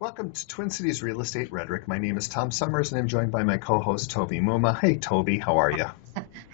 Welcome to Twin Cities Real Estate Rhetoric. My name is Tom Sommers, and I'm joined by my co-host, Toby Muma. Hey, Toby, how are you?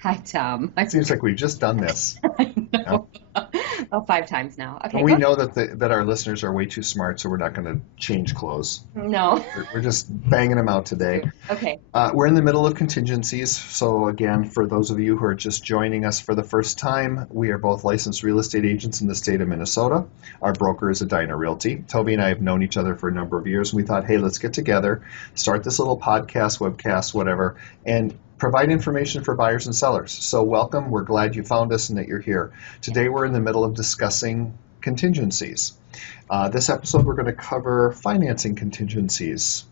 Hi, Tom. It seems like we've just done this. I No? know. Oh, 5 times now. Okay, And we go. know that our listeners are way too smart, so we're not going to change clothes. No. We're just banging them out today. Okay. We're in the middle of contingencies. So again, for those of you who are just joining us for the first time, we are both licensed real estate agents in the state of Minnesota. Our broker is Edina Realty. Toby and I have known each other for a number of years, and we thought, hey, let's get together, start this little podcast, webcast, whatever, and provide information for buyers and sellers. So welcome. We're glad you found us and that you're here. Today we're in the middle of discussing contingencies. This episode we're going to cover financing contingencies.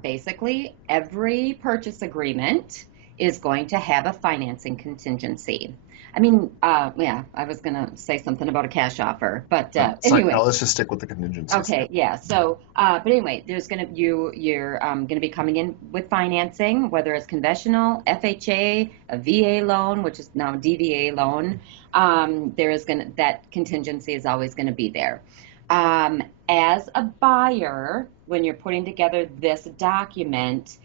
Basically, every purchase agreement is going to have a financing contingency. I mean, yeah, I was going to say something about a cash offer, but anyway. No, let's just stick with the contingencies. Okay, yeah. So, but anyway, you're going to be coming in with financing, whether it's conventional, FHA, a VA loan, which is now DVA loan. That contingency is always going to be there. As a buyer, when you're putting together this document,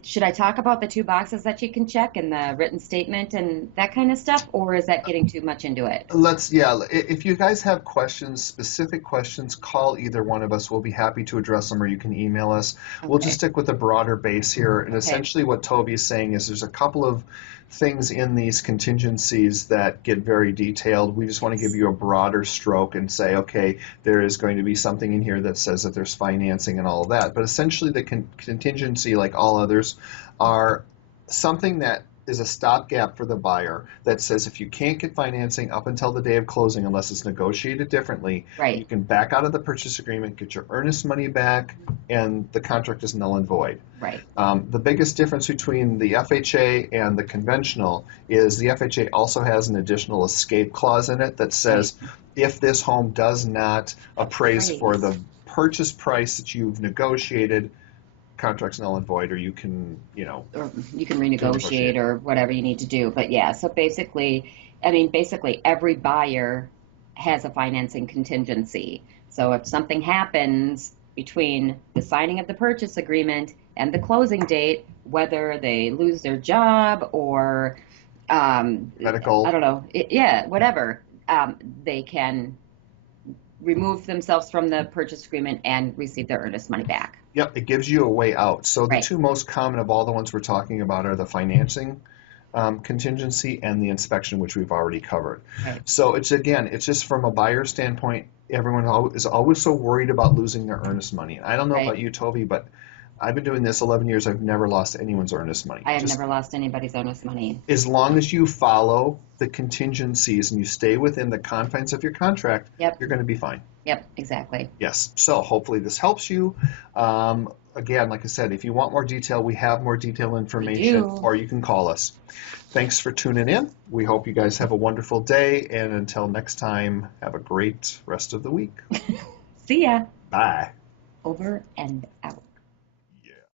should I talk about the two boxes that you can check and the written statement and that kind of stuff, or is that getting too much into it? If you guys have questions, specific questions, call either one of us. We'll be happy to address them, or you can email us. Okay. We'll just stick with a broader base here. And essentially what Toby is saying is there's a couple of things in these contingencies that get very detailed. We just want to give you a broader stroke and say, okay, there is going to be something in here that says that there's financing and all of that. But essentially the contingency, like all others, are something that is a stopgap for the buyer that says if you can't get financing up until the day of closing unless it's negotiated differently, right, you can back out of the purchase agreement, get your earnest money back, and the contract is null and void. Right. The biggest difference between the FHA and the conventional is the FHA also has an additional escape clause in it that says if this home does not appraise for the purchase price that you've negotiated, contract's null and void, or you can, or you can renegotiate or whatever you need to do. But yeah, so basically every buyer has a financing contingency. So if something happens between the signing of the purchase agreement and the closing date, whether they lose their job or medical, I don't know, whatever, they can remove themselves from the purchase agreement and receive their earnest money back. Yep, it gives you a way out. So the two most common of all the ones we're talking about are the financing contingency and the inspection, which we've already covered. Right. So it's just from a buyer standpoint, everyone is always so worried about losing their earnest money. I don't know about you, Toby, but I've been doing this 11 years. I've never lost anyone's earnest money. I have never lost anybody's earnest money. As long as you follow the contingencies and you stay within the confines of your contract, you're going to be fine. Yep, exactly. Yes. So hopefully this helps you. Again, like I said, if you want more detail, we have more detailed information, or you can call us. Thanks for tuning in. We hope you guys have a wonderful day. And until next time, have a great rest of the week. See ya. Bye. Over and out.